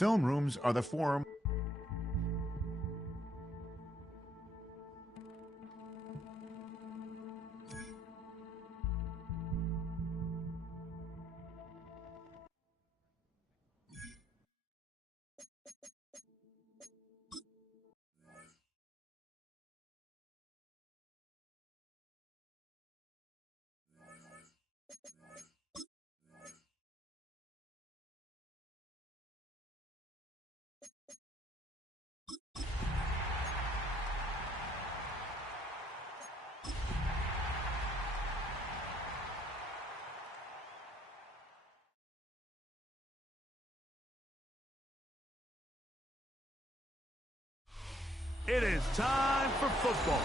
Film rooms are the forum. It is time for football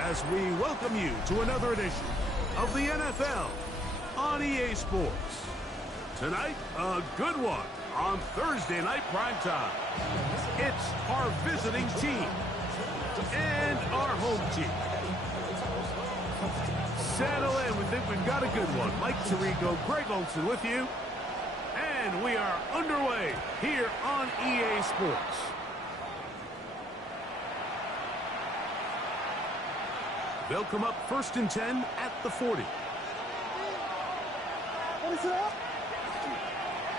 as we welcome you to another edition of the NFL on EA Sports. Tonight, a good one on Thursday night primetime. It's our visiting team and our home team. Settle in. We think we've got a good one. Mike Tirico, Greg Olson with you. And we are underway here on EA Sports. They'll come up 1st and 10 at the 40.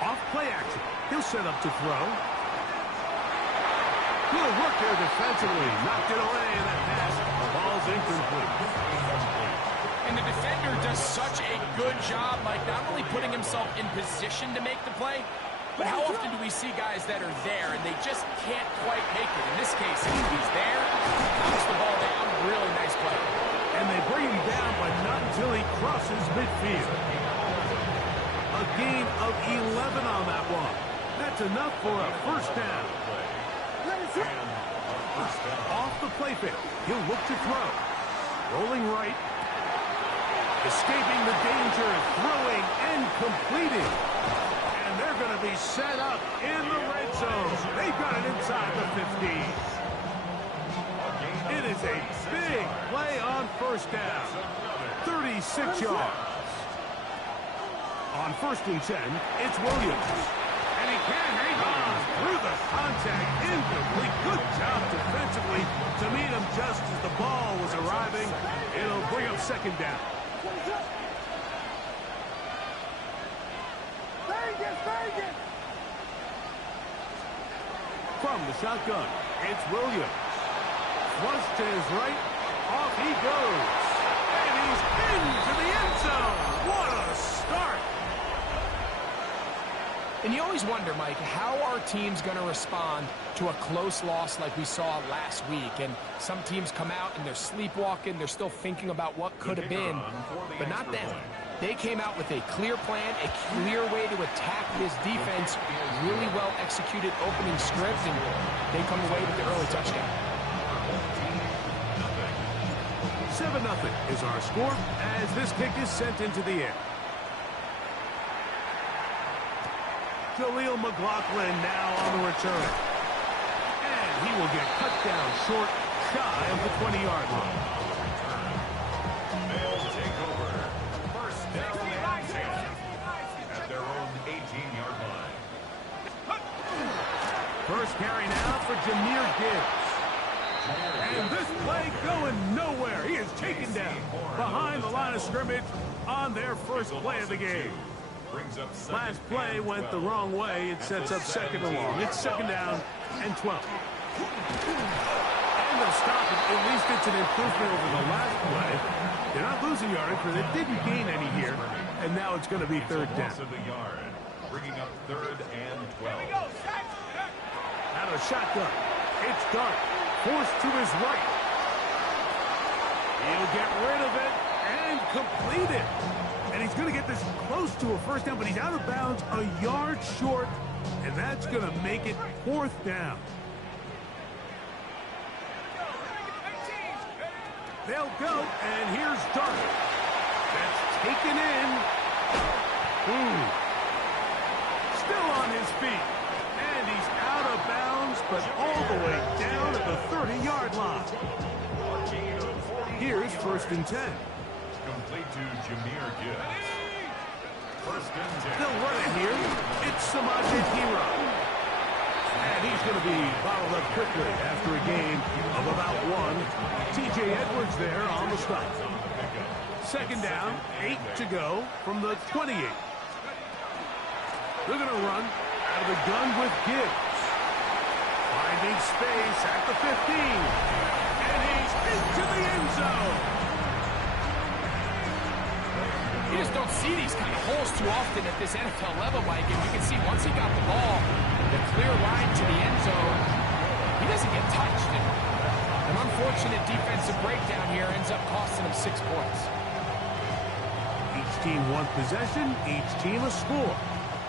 Off play action. He'll set up to throw. He'll work there defensively. Knocked it away, and that pass. The ball's incomplete. And the defender does such a good job, Mike, not only putting himself in position to make the play, but how often do we see guys that are there and they just can't quite make it? In this case, he's there, he knocks the ball down, really nice play. And they bring him down, but not until he crosses midfield. A gain of 11 on that one. That's enough for a first down. Off the play fake. He'll look to throw. Rolling right. Escaping the danger, throwing and completing. And they're going to be set up in the red zone. They've got it inside the 15. It is a big play on first down. 36 yards. On 1st and 10, it's Williams. And he can hang on through the contact. Incomplete. Good job defensively to meet him just as the ball was arriving. It'll bring up 2nd down. From the shotgun, it's Williams. Flush to his right, off he goes. And he's into the end zone. What a start. And you always wonder, Mike, how are teams going to respond to a close loss like we saw last week? And some teams come out and they're sleepwalking. They're still thinking about what could have been, but not them. They came out with a clear plan, a clear way to attack this defense, really well executed opening script, and they come away with the early touchdown. 7-0 is our score as this kick is sent into the air. Jaleel McLaughlin now on the return. And he will get cut down short, shy of the 20-yard line. They'll take over. First down and 10 at their own 18-yard line. First carry now for Jahmyr Gibbs. And this play going nowhere. He is taken down behind the line of scrimmage on their first play of the game. Last play went the wrong way. It sets up 2nd and long. It's 2nd down and 12. And they'll stop it. At least it's an improvement over the last play. They're not losing yardage, but they didn't gain any here. And now it's going to be 3rd down. Bringing up 3rd and 12. Out of shotgun. It's Dart. Forced to his right. He'll get rid of it and complete it. And he's going to get this close to a first down, but he's out of bounds a yard short, and that's going to make it 4th down. They'll go, and here's Dart. That's taken in. Still on his feet. And he's out of bounds, but all the way down at the 30-yard line. Here's 1st and 10. Complete to Jahmyr Gibbs. 1st and 10. They'll run it here. It's Samaje Perine. And he's going to be bottled up quickly after a game of about one. T.J. Edwards there on the stop. Second down, 8 to go from the 28. They're going to run out of the gun with Gibbs. Finding space at the 15. And he's into the end zone. You just don't see these kind of holes too often at this NFL level, Mike. And you can see once he got the ball, the clear line to the end zone, he doesn't get touched. And an unfortunate defensive breakdown here ends up costing him 6 points. Each team one possession, each team a score.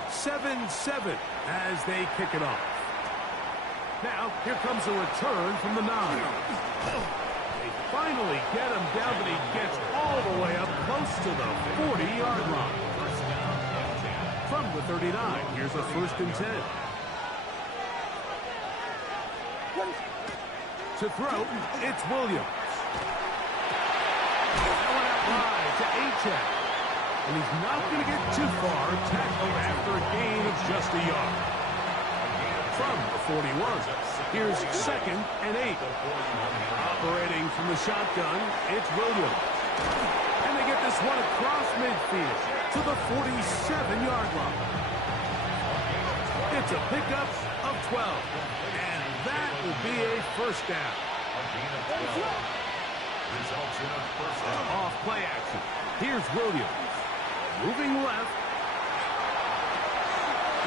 7-7 as they kick it off. Now, here comes a return from the 9. They finally get him down, but he gets all the way up close to the 40-yard line. From the 39, here's a 1st and 10. To throw, it's Williams. That one out wide to Achek. And he's not going to get too far, tackled after a gain of just a yard. From the 41, here's 2nd and 8. Operating from the shotgun, it's Williams. And they get this one across midfield to the 47-yard line. It's a pickup of 12. And that will be a 1st down. Off play action. Here's Williams. Moving left.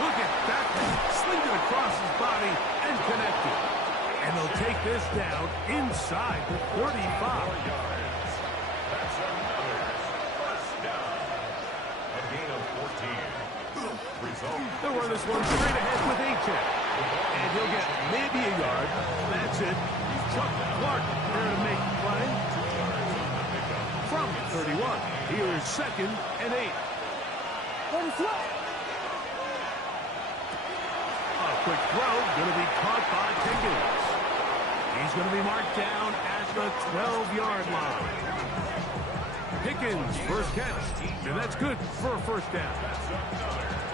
Look at that. Slinged it across his body and connected. And they'll take this down inside the 35. That's another 1st down. A gain of 14. Result. They'll run this one straight ahead with Achek. And he'll get maybe a yard. That's it. Chuck Clark there to make the play. From 31, here's 2nd and 8. A quick throw, going to be caught by Pickens. He's going to be marked down at the 12-yard line. Pickens, 1st catch, and that's good for a 1st down.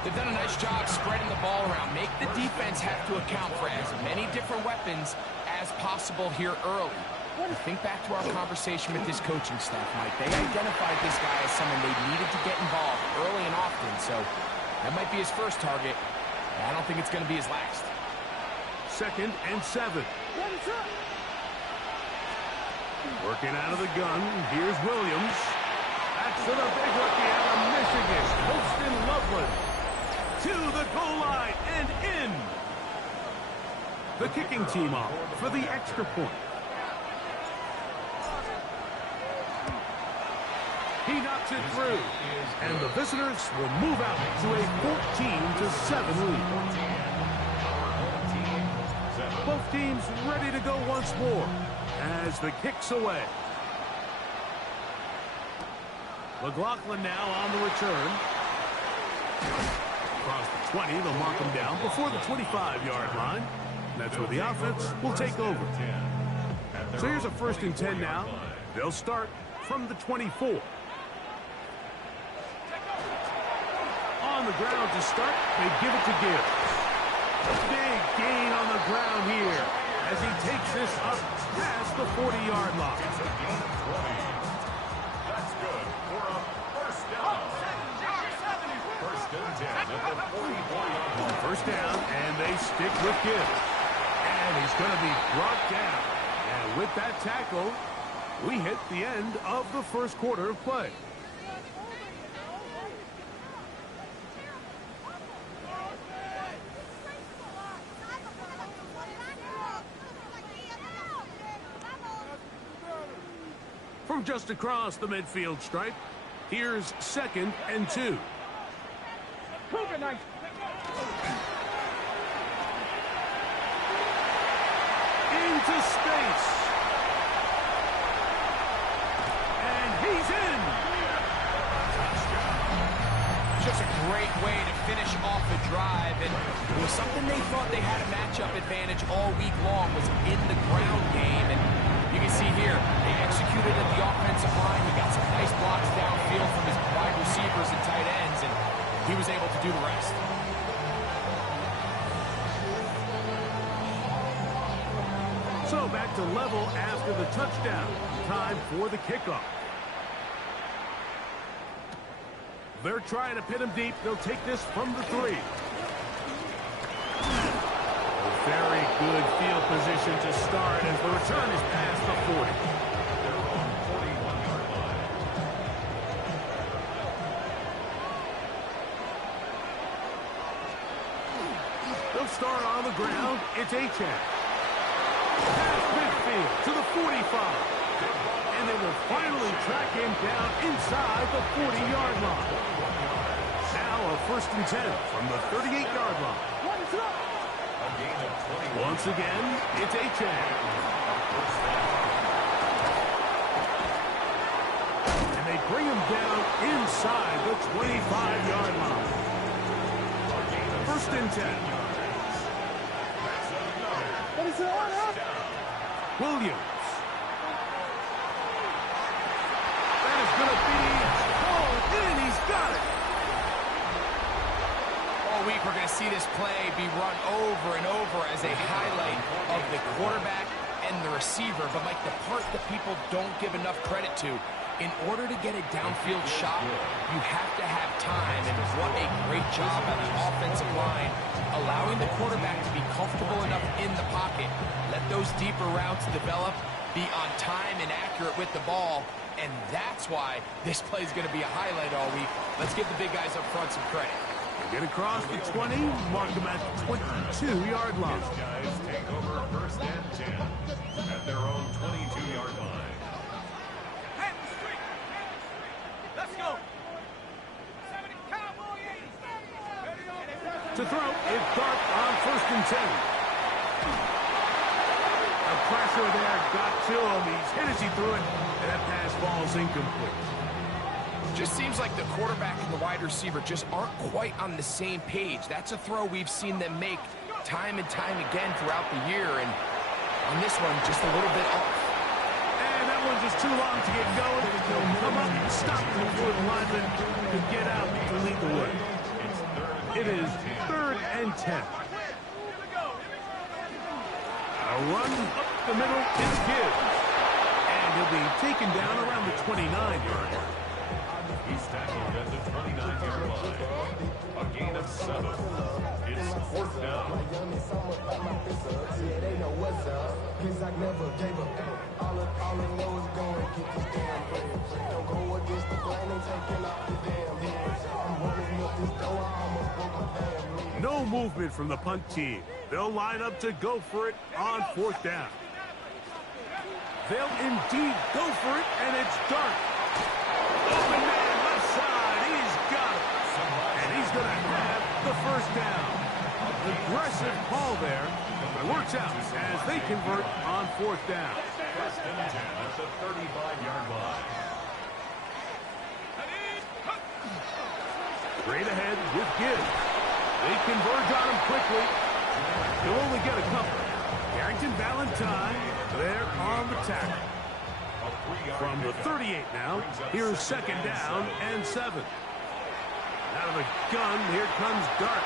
They've done a nice job spreading the ball around. Make the defense have to account for as many different weapons as possible here early. Think back to our conversation with this coaching staff, Mike. They identified this guy as someone they needed to get involved early and often, so that might be his first target. I don't think it's going to be his last. 2nd and 7. Working out of the gun, here's Williams. That's to the big rookie out of Michigan, Holston Loveland. To the goal line and in. The kicking team off for the extra point. He knocks it through, and the visitors will move out to a 14-7 lead. Both teams ready to go once more as the kick's away. McLaughlin now on the return. Across the 20, they'll mark him down before the 25-yard line. That's where the offense will take over. So here's a 1st and 10 now. They'll start from the 24. On the ground to start, they give it to Gibbs. Big gain on the ground here as he takes this up past the 40-yard line. That's good for a 1st down. 1st and 10 at the 44-yard line. 1st down, and they stick with Gibbs. And he's going to be brought down. And with that tackle, we hit the end of the 1st quarter of play. From just across the midfield stripe, here's 2nd and 2. Into space. And he's in. Just a great way to finish off the drive, and it was something they thought they had a matchup advantage all week long, was in the ground game, and you can see here, they executed at the offensive line. He got some nice blocks downfield from his wide receivers and tight ends, and he was able to do the rest. level after the touchdown. Time for the kickoff. They're trying to pin him deep. They'll take this from the 3. Very good field position to start as the return is past the 40. Their own 41-yard line. They'll start on the ground. It's Achane. Past midfield to the 45. And they will finally track him down inside the 40-yard line. Now a 1st and 10 from the 38-yard line. Once again, it's Achane. And they bring him down inside the 25-yard line. 1st and 10. Williams. That is going to be called in. He's got it. All week we're going to see this play be run over and over as a highlight of the quarterback and the receiver. But, Mike, the part that people don't give enough credit to, in order to get a downfield shot, you have to have time. And what a great job by the offensive line, allowing the quarterback to be comfortable enough in the pocket. Let those deeper routes develop, be on time and accurate with the ball. And that's why this play is going to be a highlight all week. Let's give the big guys up front some credit. Get across the 20, mark them at 22-yard line. These guys take over 1st and 10 at their own 22-yard line. Let's go. To throw, it's Dart on 1st and 10. The pressure there got to him. He's hit as he threw it, and that pass falls incomplete. Just seems like the quarterback and the wide receiver just aren't quite on the same page. That's a throw we've seen them make time and time again throughout the year, and on this one, just a little bit off. And that one's just too long to get going. He'll come up and stop before the lineman can get out to lead the way. It is 3rd and 10. A run up the middle is Gibbs. And he'll be taken down around the 29-yard line. He's tackled at the 29-yard line. A gain of 7. It's 4th down. No movement from the punt team. They'll line up to go for it on 4th down. They'll indeed go for it, and it's Dart. Open man left side. He's got it. And he's going to have the 1st down. Aggressive call there. But it works out as they convert on 4th down. 1st and 10 at the 35-yard line. Straight ahead with Gibbs. They converge on him quickly. He'll only get a couple. Carrington Valentine there on the tackle. From the 38 now, here's 2nd down and 7. Out of the gun, here comes Dart.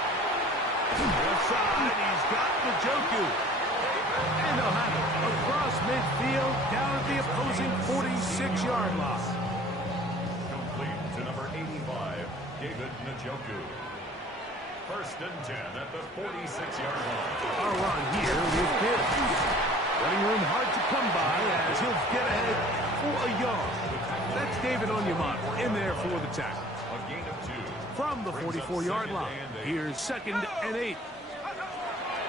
Left side, he's got Njoku. And they'll have it across midfield, down at the opposing 46-yard line. Complete to number 85, David Njoku. 1st and 10 at the 46-yard line. A run here with Gibbs. Running room hard to come by as he'll get ahead for a yard. That's David Onyemata in there for the tackle. A gain of 2. From the 44-yard line, here's 2nd and 8.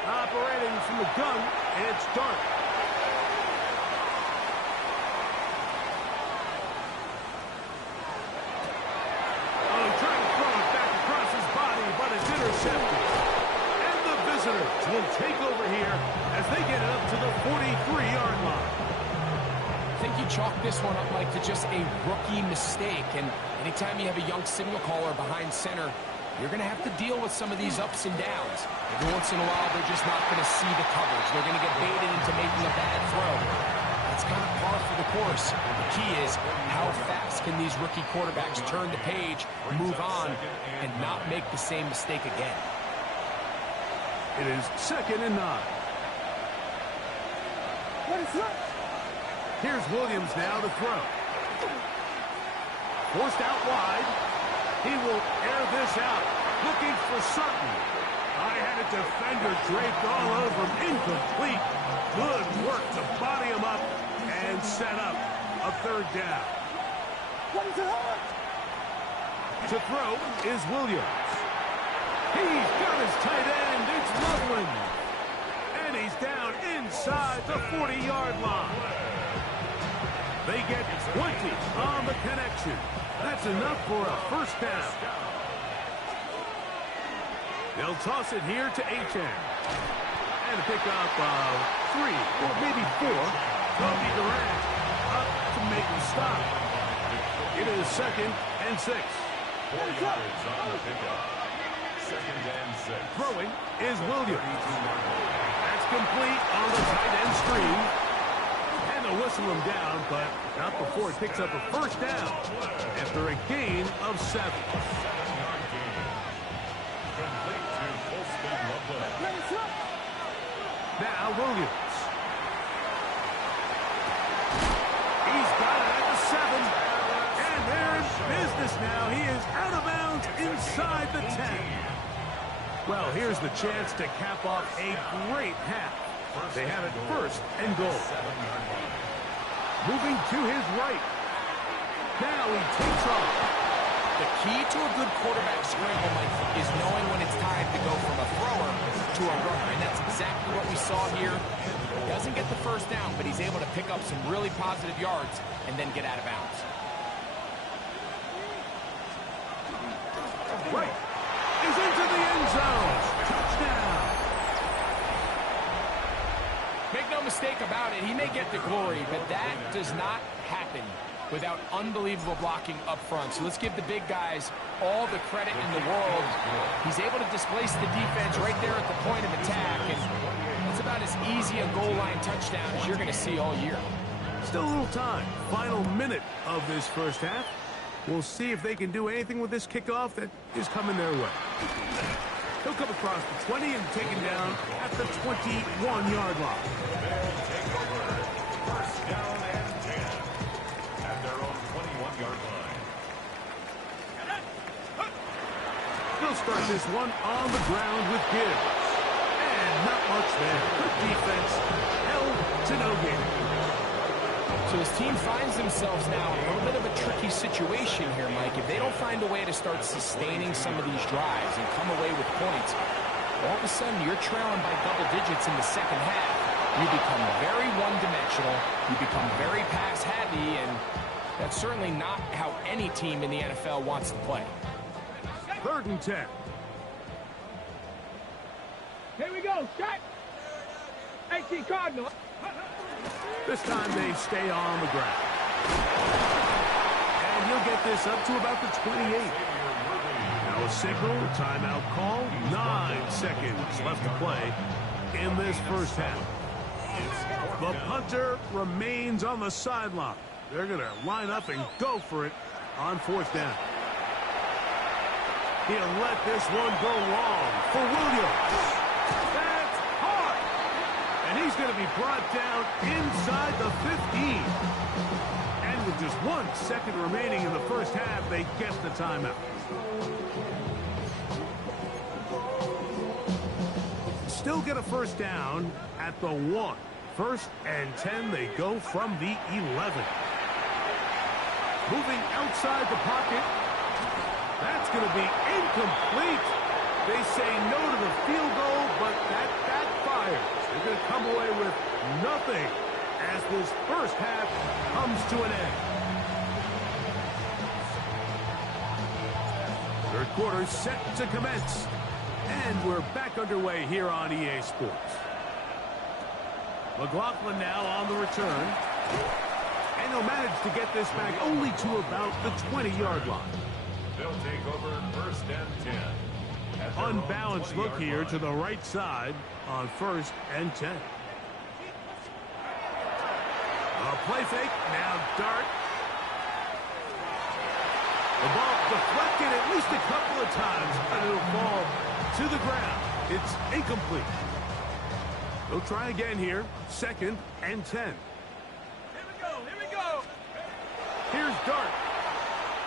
Operating from the gun, it's Dart. Oh, trying to throw it back across his body, but it's intercepted. And the visitors will take over here as they get it up to the 43-yard line. I think you chalk this one up, Mike, to just a rookie mistake. And anytime you have a young signal caller behind center, you're going to have to deal with some of these ups and downs. Every once in a while, they're just not going to see the coverage. They're going to get baited into making a bad throw. That's kind of par for the course. The key is how fast can these rookie quarterbacks turn the page, move on, and not make the same mistake again. It is 2nd and 9. Here's Williams now to throw. Forced out wide. He will air this out. Looking for certain. I had a defender draped all over him. Incomplete. Good work to body him up and set up a third down. To throw is Williams. He's got his tight end. It's Loveland. And he's down inside the 40-yard line. They get 20 on the connection. That's enough for a first down. They'll toss it here to H.M. And a pick up 3 or maybe 4. Toby Durant up to make the stop. It is 2nd and 6. 4 yards on the pickup. 2nd and 6. Throwing is Williams. That's complete on the tight end screen. And they'll whistle him down, but not before it picks up a first down after a gain of 7. 7-yard gain. Complete to Colston Loveland. Now Williams. He's got it at the 7. And they're in business now. He is out of bounds inside the 10. Well, here's the chance to cap off a great half. They have it 1st and goal. Moving to his right. Now he takes off. The key to a good quarterback scramble, Mike, is knowing when it's time to go from a thrower to a runner. And that's exactly what we saw here. Doesn't get the first down, but he's able to pick up some really positive yards and then get out of bounds. Right. He's into the end zone. Touchdown. Make no mistake about it, he may get the glory, but that does not happen without unbelievable blocking up front. So let's give the big guys all the credit in the world. He's able to displace the defense right there at the point of attack, and that's about as easy a goal line touchdown as you're going to see all year. Still a little time. Final minute of this first half. We'll see if they can do anything with this kickoff that is coming their way. He'll come across the 20 and taken down at the 21-yard line. They'll take over. First down and 10. At their own 21-yard line. They'll start this one on the ground with Gibbs. And not much there. Good defense. Held to no gain. So his team finds themselves now in a little bit of a tricky situation here, Mike. If they don't find a way to start sustaining some of these drives and come away with points, all of a sudden you're trailing by double digits in the second half. You become very one-dimensional. You become very pass-heavy, and that's certainly not how any team in the NFL wants to play. 3rd and 10. Here we go. Shot. 18 Cardinal. This time they stay on the ground. And he'll get this up to about the 28. Now a signal, a timeout call. 9 seconds left to play in this first half. The punter remains on the sideline. They're going to line up and go for it on 4th down. He'll let this one go long for Williams. That's hard. And he's going to be brought down inside the 15. And with just 1 second remaining in the first half, they get the timeout. Still get a first down at the 1. 1st and 10, they go from the 11. Moving outside the pocket. That's going to be incomplete. They say no to the field goal, but that backfires. They're going to come away with nothing as this first half comes to an end. 3rd quarter set to commence. And we're back underway here on EA Sports. McLaughlin now on the return. And he'll manage to get this back only to about the 20-yard line. They'll take over 1st and 10. Unbalanced look here to the right side on 1st and 10. A play fake, now dart. The ball deflected at least a couple of times, and it'll fall to the ground. It's incomplete. They'll try again here, 2nd and 10. Here we go. Dart.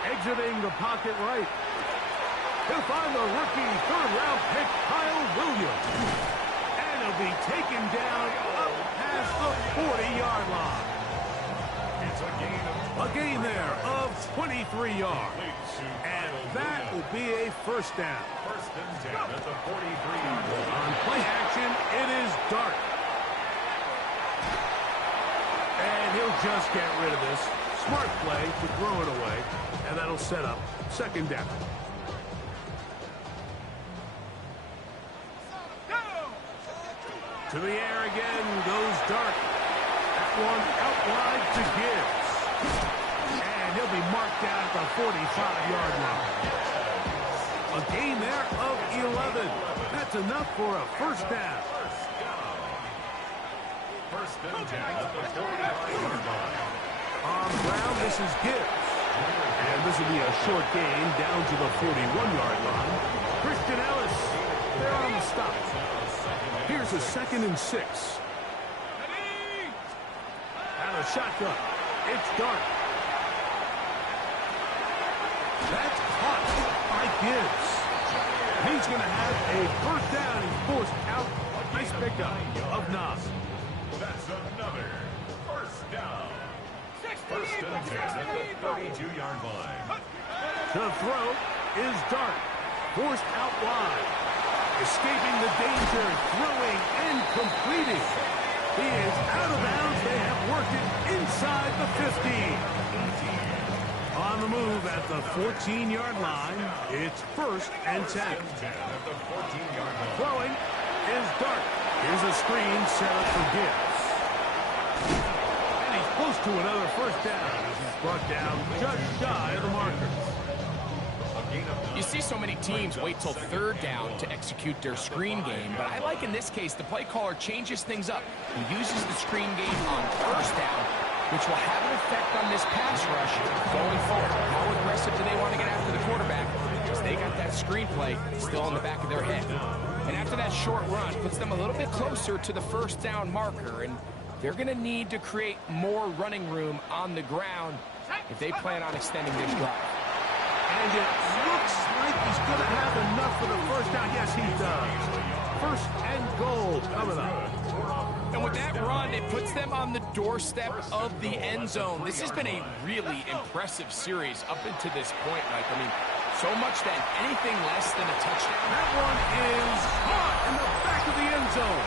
Exiting the pocket right. He'll find the rookie third-round pick, Kyle Williams. And he'll be taken down up past the 40-yard line. It's a gain there of 23 yards. And that will be a first down. First and 10 at the 43-yard line. On play action, it is Dart. And he'll just get rid of this. Smart play to throw it away. And that'll set up second down. To the air again goes Dart. That one out wide to Gibbs. And he'll be marked down at the 45-yard line. A gain there of 11. That's enough for a first down. First and 10 at the 45-yard line. On the ground, this is Gibbs. And this will be a short gain down to the 41-yard line. Christian Ellis, they're on the stop. Here's a 2nd and 6. Out of shotgun. It's Dart. That's caught by Gibbs. He's going to have a first down. He's forced out. Nice pickup of Nas. That's another first down. First and 10 at the 32-yard line. To throw is Dart. Forced out wide. Escaping the danger, throwing and completing. He is out of bounds. They have worked it inside the 15. On the move at the 14-yard line, it's first and 10. Throwing is Dart. Here's a screen set up for Gibbs. And he's close to another first down. He's brought down just shy of the marker. You see so many teams wait till third down to execute their screen game, but I like in this case the play caller changes things up. He uses the screen game on first down, which will have an effect on this pass rush going forward. How aggressive do they want to get after the quarterback? Because they got that screen play still in the back of their head. And after that short run, puts them a little bit closer to the first down marker, and they're going to need to create more running room on the ground if they plan on extending this drive. And it looks like he's going to have enough for the first down. Yes, he does. First and goal coming up. And with that run, it puts them on the doorstep of the end zone. This has been a really impressive series up until this point, Mike. I mean, so much that anything less than a touchdown. That one is caught in the back of the end zone.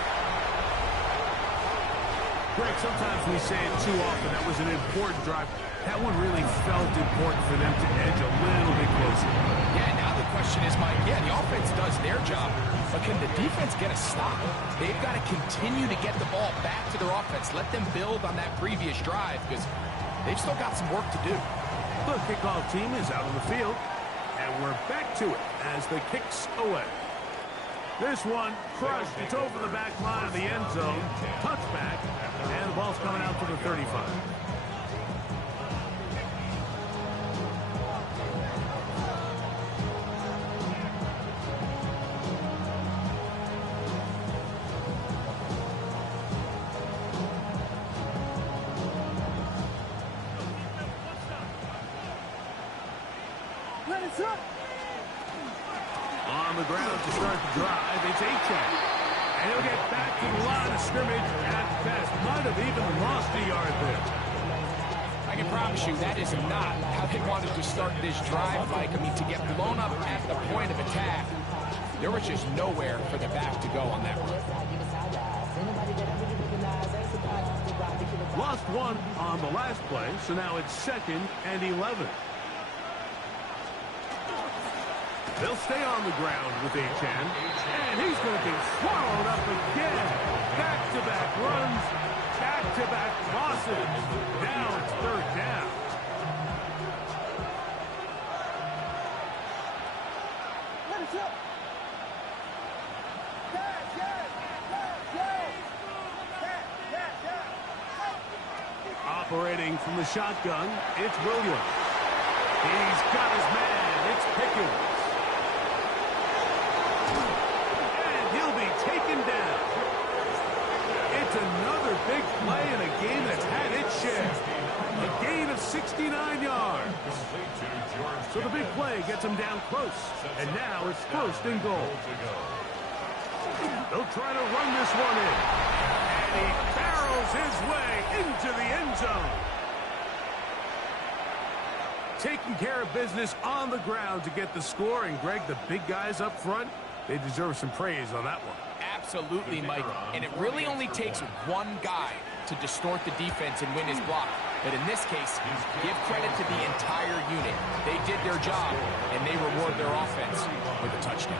Greg, sometimes we say it too often. That was an important drive. That one really felt important for them to edge a little bit closer. Yeah, now the question is, Mike, yeah, the offense does their job, but can the defense get a stop? They've got to continue to get the ball back to their offense. Let them build on that previous drive because they've still got some work to do. The kickoff team is out on the field, and we're back to it as the kick's away. This one crushed. It's over the back line of the end zone. Touchback, and the ball's coming out to the 35. On the ground to start the drive, it's Achane. And he'll get back to the line of scrimmage at best. Might have even lost a yard there. I can promise you that is not how they wanted to start this drive, Mike. I mean, to get blown up at the point of attack, there was just nowhere for the back to go on that run. Lost one on the last play, so now it's 2nd and 11. They'll stay on the ground with Achane, and he's going to be swallowed up again. Back-to-back runs, back-to-back losses. Now it's third down. Operating from the shotgun, it's Williams. He's got his man. It's Pickens. Taken down. It's another big play in a game that's had its share. A gain of 69 yards. So the big play gets him down close. And now it's first and goal. They'll try to run this one in. And he barrels his way into the end zone. Taking care of business on the ground to get the score. And, Greg, the big guys up front, they deserve some praise on that one. Absolutely, Mike. And it really only takes one guy to distort the defense and win his block. But in this case, give credit to the entire unit. They did their job, and they reward their offense with a touchdown.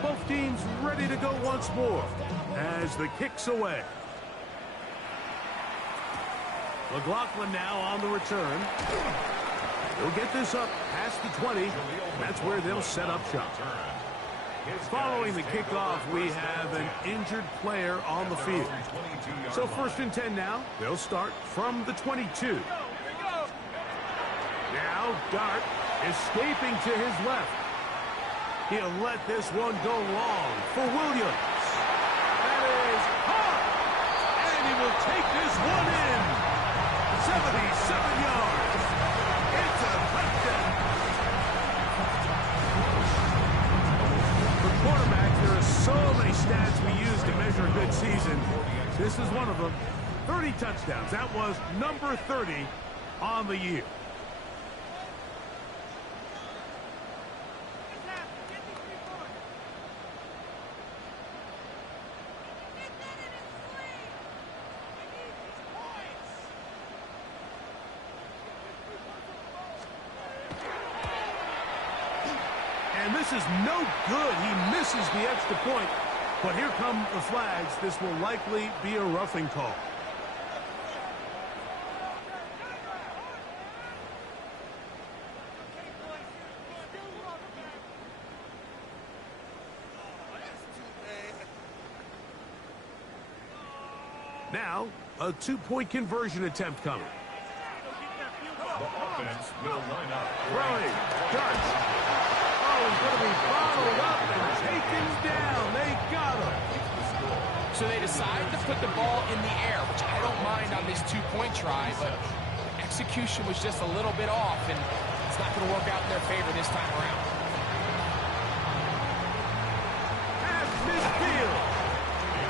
Both teams ready to go once more as the kick's away. McLaughlin now on the return. He'll get this up past the 20. That's where they'll set up shop. Following the kickoff, we have an injured player on the field. So first and 10 now. They'll start from the 22. Now Dart escaping to his left. He'll let this one go long for Williams. That is hard. And he will take this one in. 77 yards. It's a touchdown. For quarterbacks, there are so many stats we use to measure a good season. This is one of them. 30 touchdowns. That was number 30 on the year. And this is no good. He misses the extra point. But here come the flags. This will likely be a roughing call. Now, a two-point conversion attempt coming. The offense will line up. Throwing. Darts. He's going to be bottled up and taken down. They got him. So they decide to put the ball in the air, which I don't mind on this two-point try, but execution was just a little bit off, and it's not going to work out in their favor this time around. At midfield.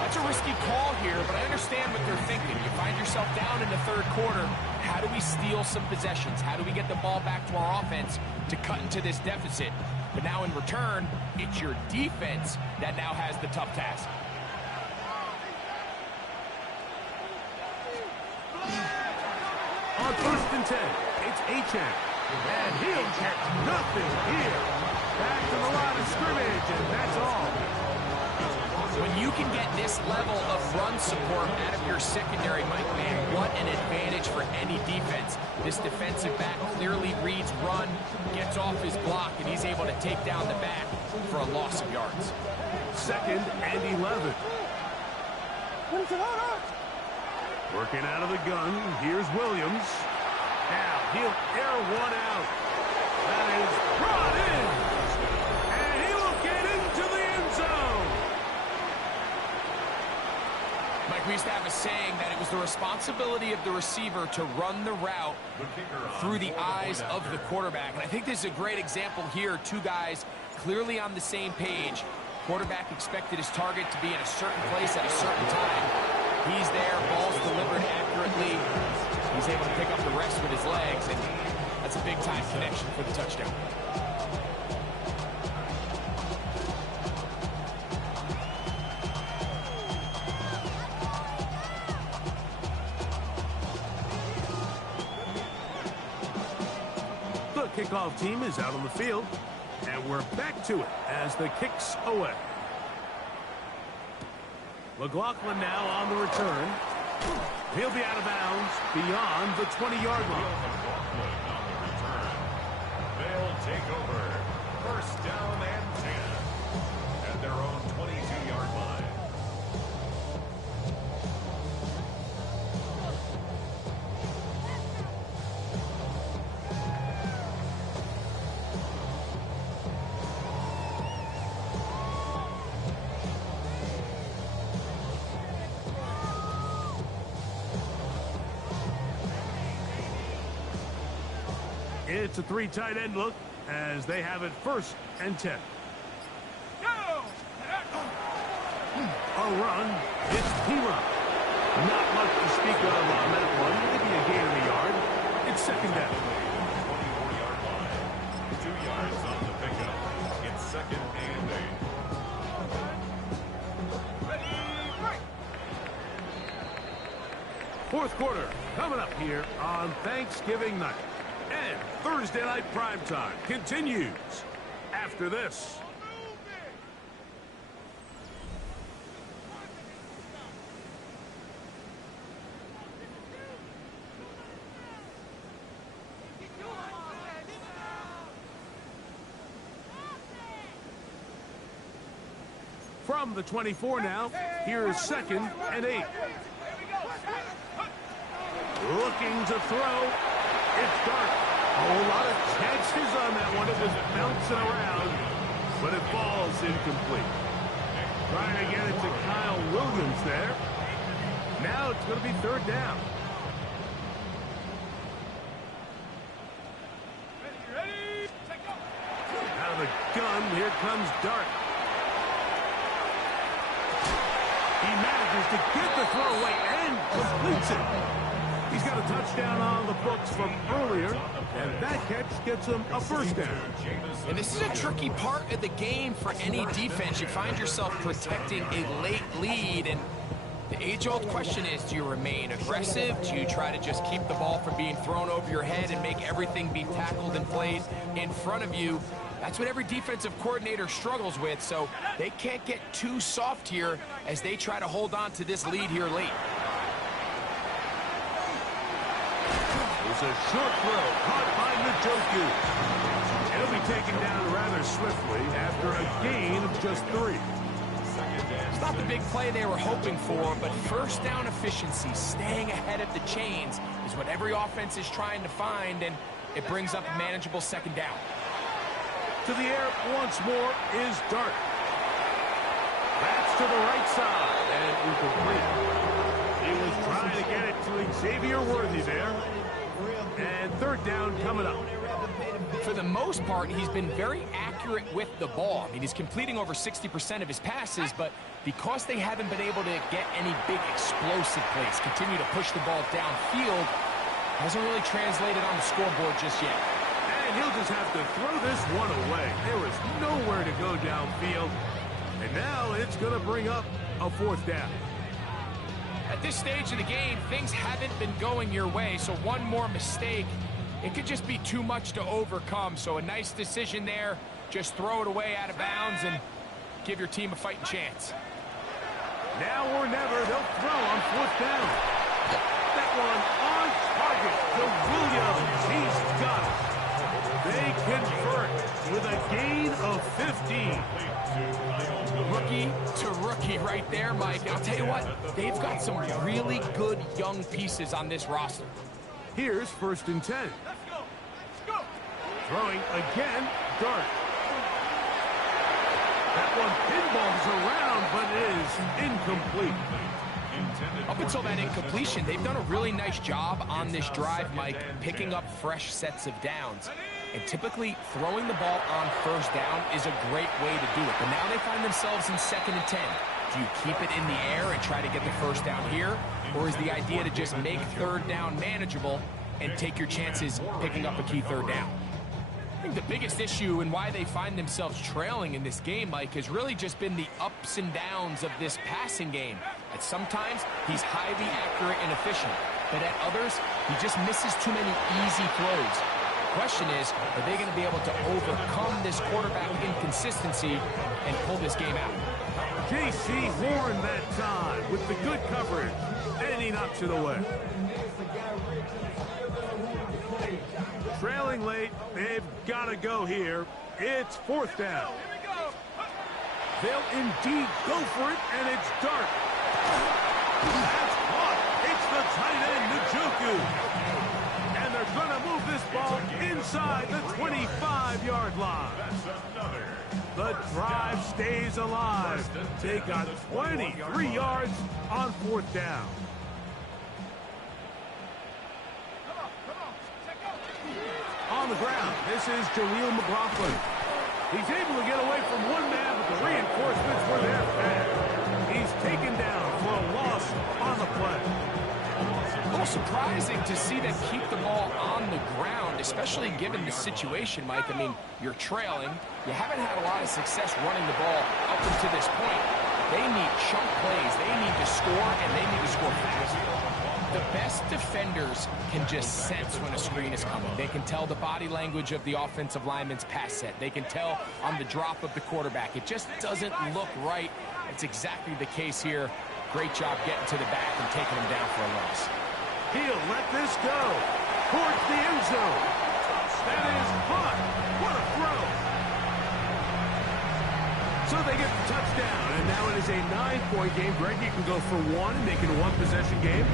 That's a risky call here, but I understand what they're thinking. You find yourself down in the third quarter. How do we steal some possessions? How do we get the ball back to our offense to cut into this deficit? But now in return, it's your defense that now has the tough task. On first and 10, it's Achane. And he'll get nothing here. Back to the line of scrimmage, and that's all. When you can get this level of run support out of your secondary, Mike, man, what an advantage for any defense. This defensive back clearly reads run, gets off his block, and he's able to take down the back for a loss of yards. Second and 11. Working out of the gun, here's Williams. Now he'll air one out. That is brought in. And he will get into the end zone. Mike, we used to have a saying that it was the responsibility of the receiver to run the route through the eyes of the quarterback. And I think this is a great example here. Two guys clearly on the same page. Quarterback expected his target to be in a certain place at a certain time. He's there, ball's delivered accurately. He's able to pick up the rest with his legs, and that's a big-time connection for the touchdown. The kickoff team is out on the field, and we're back to it as the kick's away. McLaughlin now on the return. He'll be out of bounds beyond the 20-yard line. They'll take over. First down and 10 at their own 22-yard line. It's a 3 tight end look as they have it 1st and 10. A run. It's Pima. Not much to speak of on that one. Maybe a gain of a yard. It's 2nd down. 24-yard line. 2 yards on the pickup. It's 2nd and 8. Fourth quarter coming up here on Thanksgiving night. And Thursday night primetime continues after this. From the 24 now, here is 2nd and 8. Looking to throw. It's Dart. A whole lot of chances on that one. It was bouncing around, but it falls incomplete. Trying to get it to Kyle Williams there. Now it's going to be 3rd down. Out of the gun, here comes Dart. He manages to get the throw away and completes it. He's got a touchdown on the books from earlier, and that catch gets him a 1st down. And this is a tricky part of the game for any defense. You find yourself protecting a late lead, and the age-old question is, do you remain aggressive? Do you try to just keep the ball from being thrown over your head and make everything be tackled and played in front of you? That's what every defensive coordinator struggles with, so they can't get too soft here as they try to hold on to this lead here late. It's a short throw caught by Njoku. It'll be taken down rather swiftly after a gain of just 3. It's not the big play they were hoping for, but 1st down efficiency, staying ahead of the chains, is what every offense is trying to find, and it brings up a manageable 2nd down. To the air once more is Dart. That's to the right side and incomplete. He was trying to get it to Xavier Worthy there. And 3rd down coming up. For the most part, he's been very accurate with the ball. I mean, he's completing over 60% of his passes, but because they haven't been able to get any big explosive plays, continue to push the ball downfield, hasn't really translated on the scoreboard just yet. And he'll just have to throw this one away. There is nowhere to go downfield. And now it's going to bring up a 4th down. At this stage of the game, things haven't been going your way, so one more mistake, it could just be too much to overcome. So a nice decision there. Just throw it away out of bounds and give your team a fighting chance. Now or never, they'll throw on 4th down. That one on target to Williams. He's got it. They convert with a gain of 15. Rookie to rookie right there, Mike. And I'll tell you what, they've got some really good young pieces on this roster. Here's 1st and 10. Let's go. Throwing again, Dart. That one pinballs around, but is incomplete. Up until that incompletion, they've done a really nice job on this drive, Mike, picking up fresh sets of downs. And typically, throwing the ball on 1st down is a great way to do it. But now they find themselves in 2nd and 10. Do you keep it in the air and try to get the 1st down here? Or is the idea to just make 3rd down manageable and take your chances picking up a key 3rd down? I think the biggest issue and why they find themselves trailing in this game, Mike, has really just been the ups and downs of this passing game. At sometimes, he's highly accurate and efficient, but at others, he just misses too many easy throws. The question is, are they going to be able to overcome this quarterback inconsistency and pull this game out? J.C. Horn that time with the good coverage, and he knocks it away. Trailing late, they've got to go here. It's 4th down. They'll indeed go for it, and it's Dart. That's caught. It's the tight end, Njoku. And they're going to move this ball inside the 25-yard line. The drive stays alive. They got 23 yards on 4th down. On on the ground. This is Jaleel McLaughlin. He's able to get away from one man, but the reinforcements were there fast. He's taken down for a loss on the play. A little surprising to see them keep the ball on the ground, especially given the situation, Mike. I mean, you're trailing. You haven't had a lot of success running the ball up until this point. They need chunk plays. They need to score, and they need to score fast. The best defenders can just sense when a screen is coming. They can tell the body language of the offensive lineman's pass set. They can tell on the drop of the quarterback. It just doesn't look right. It's exactly the case here. Great job getting to the back and taking him down for a loss. He'll let this go towards the end zone. That is caught. What a throw. So they get the touchdown, and now it is a 9-point game. Greg, you can go for one and make it a one-possession game.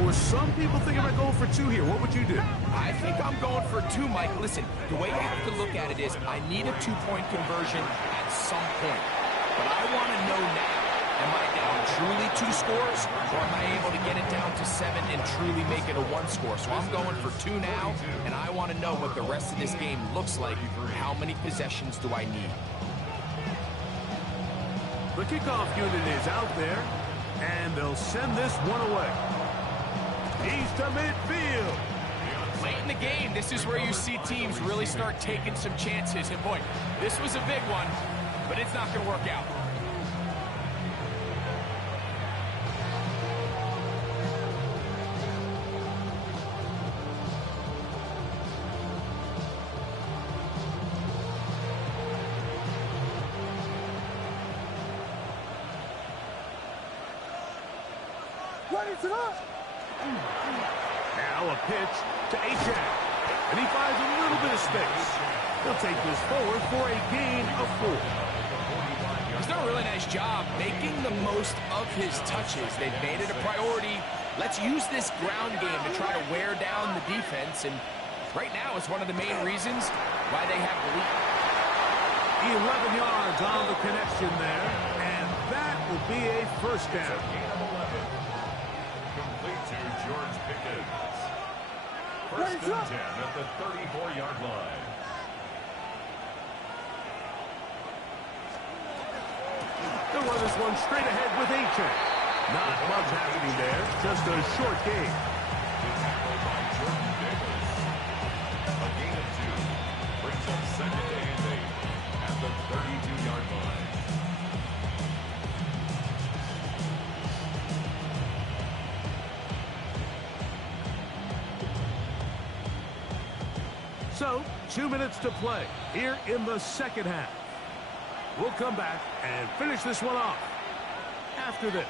Or some people think about going for two here. What would you do? I think I'm going for two, Mike. Listen, the way you have to look at it is I need a 2-point conversion at some point. But I want to know now, am I down truly 2 scores, or am I able to get it down to 7 and truly make it a 1 score? So I'm going for 2 now, and I want to know what the rest of this game looks like. How many possessions do I need? The kickoff unit is out there, and they'll send this one away. He's to midfield. Late in the game, this is where you see teams really start taking some chances. And boy, this was a big one, but it's not going to work out. Now a pitch to Achak, and he finds a little bit of space. He'll take this forward for a gain of 4. He's done a really nice job making the most of his touches. They've made it a priority. Let's use this ground game to try to wear down the defense, and right now it's one of the main reasons why they have the lead. 11 yards on the connection there, and that will be a first down. Complete to George Pickens. First and 10 at the 34-yard line. They'll run this one straight ahead with Achak. Not much happening there, just a short gain. The tackle by Jordan Davis. A gain of 2 brings up second and 8 at the 32-yard line. So, 2 minutes to play here in the second half. We'll come back and finish this one off after this.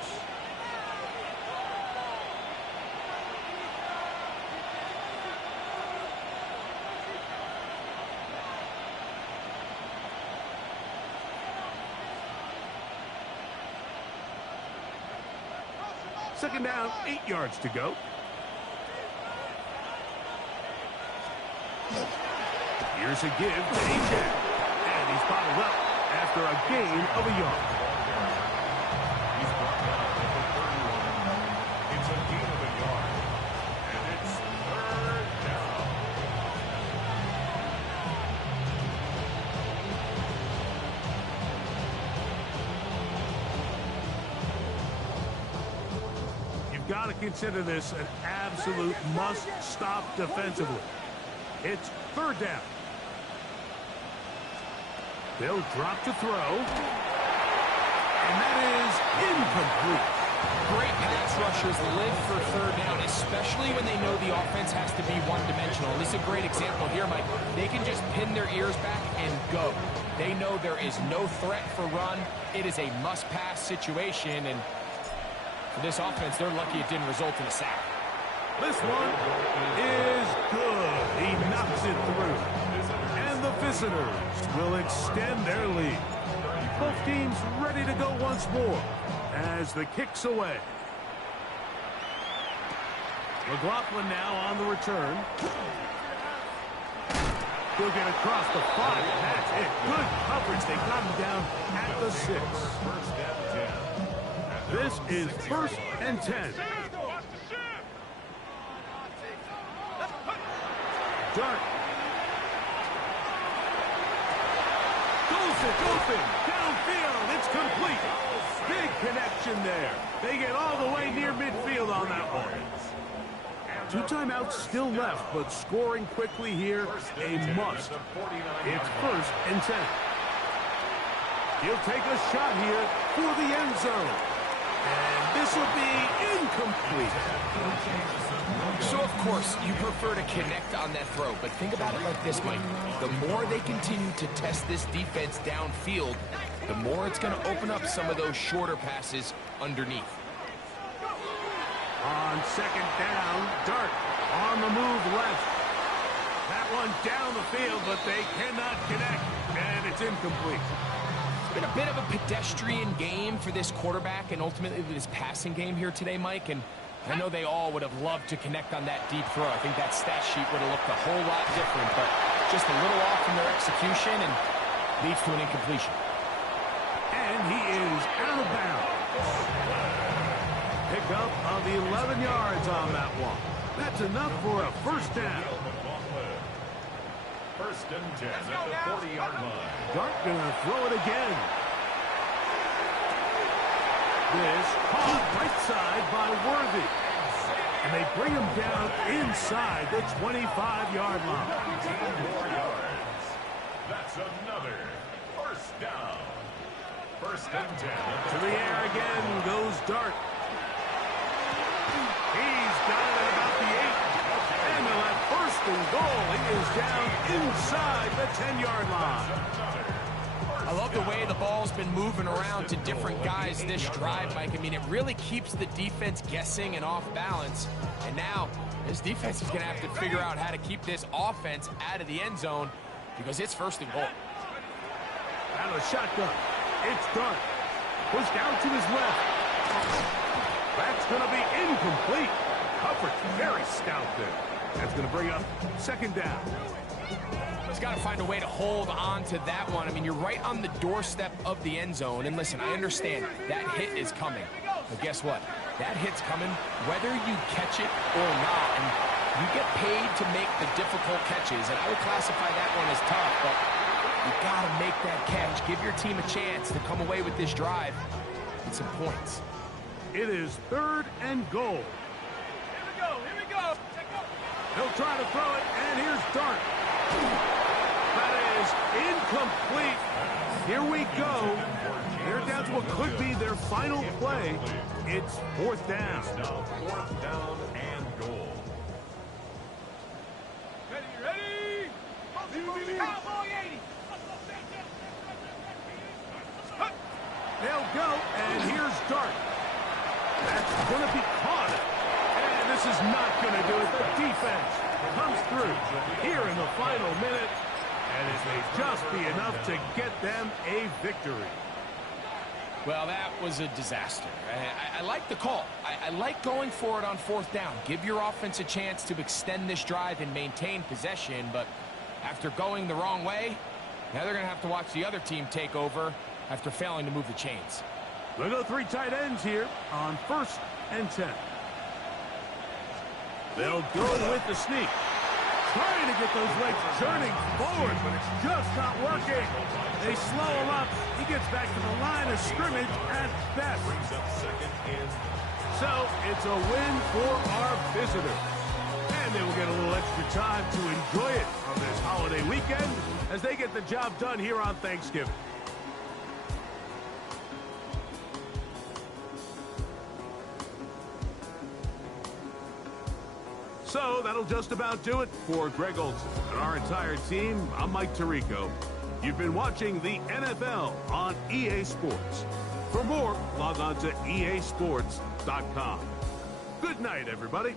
Second down, 8 yards to go. Here's a give to Achak. And he's bottled up after a gain of a yard. He's brought down at the 31. It's a gain of a yard. And it's third down. You've got to consider this an absolute must-stop defensively. It's third down. They'll drop to throw. And that is incomplete. Great pass rushers live for third down, especially when they know the offense has to be one-dimensional. This is a great example here, Mike. They can just pin their ears back and go. They know there is no threat for run. It is a must-pass situation, and for this offense, they're lucky it didn't result in a sack. This one is good. He knocks it through. And the visitors will extend their lead. Both teams ready to go once more as the kick's away. McLaughlin now on the return. He'll get across the 5. That's it. Good coverage. They got him down at the 6. This is first and 10. Dark It's open. Downfield. It's complete. Big connection there. They get all the way near midfield on that one. 2 timeouts still left, but scoring quickly here, a must. It's 1st and 10. He'll take a shot here for the end zone. And this will be incomplete. So, of course, you prefer to connect on that throw, but think about it like this, Mike. The more they continue to test this defense downfield, the more it's going to open up some of those shorter passes underneath. On 2nd down, Dart on the move left. That one down the field, but they cannot connect, and it's incomplete. It's been a bit of a pedestrian game for this quarterback and ultimately this passing game here today, Mike, and I know they all would have loved to connect on that deep throw. I think that stat sheet would have looked a whole lot different, but just a little off in their execution and leads to an incompletion. And he is out of bounds. Pick up of 11 yards on that one. That's enough for a 1st down. 1st and 10 at the 40-yard line. Dart gonna throw it again. This caught right side by Worthy. And they bring him down inside the 25-yard line. 10 more yards. That's another 1st down. 1st and 10. To the air again goes Dart. He's got it at about the 8. And they'll have 1st and goal. He is down inside the 10-yard line. I love the way the ball's been moving around to different guys this drive, Mike. I mean, it really keeps the defense guessing and off balance. And now, this defense is going to have to figure out how to keep this offense out of the end zone because it's 1st and goal. Out of the shotgun. It's Dart. Pushed out to his left. That's going to be incomplete. Coverage very stout there. That's going to bring up 2nd down. He's got to find a way to hold on to that one. I mean, you're right on the doorstep of the end zone. And listen, I understand that hit is coming. But guess what? That hit's coming whether you catch it or not. And you get paid to make the difficult catches. And I would classify that one as tough, but you got to make that catch. Give your team a chance to come away with this drive with some points. It is 3rd and goal. Here we go. Here we go. He'll try to throw it, and here's Dart. That is incomplete. Here we go. They're down to what could be their final play. It's 4th down. Now 4th down and goal. Ready? Cowboy 80. They'll go, and here's Dart. That's going to be caught. And this is not going to do it. The defense comes through here in the final minute, and it may just be enough to get them a victory. Well, that was a disaster. I like the call. I like going for it on 4th down. Give your offense a chance to extend this drive and maintain possession, but after going the wrong way, now they're going to have to watch the other team take over after failing to move the chains. They'll go 3 tight ends here on 1st and 10. They'll go with the sneak. Trying to get those legs turning forward, but it's just not working. They slow him up. He gets back to the line of scrimmage at best. So it's a win for our visitor. And they will get a little extra time to enjoy it on this holiday weekend as they get the job done here on Thanksgiving. So that'll just about do it for Greg Olson and our entire team. I'm Mike Tirico. You've been watching the NFL on EA Sports. For more, log on to easports.com. Good night, everybody.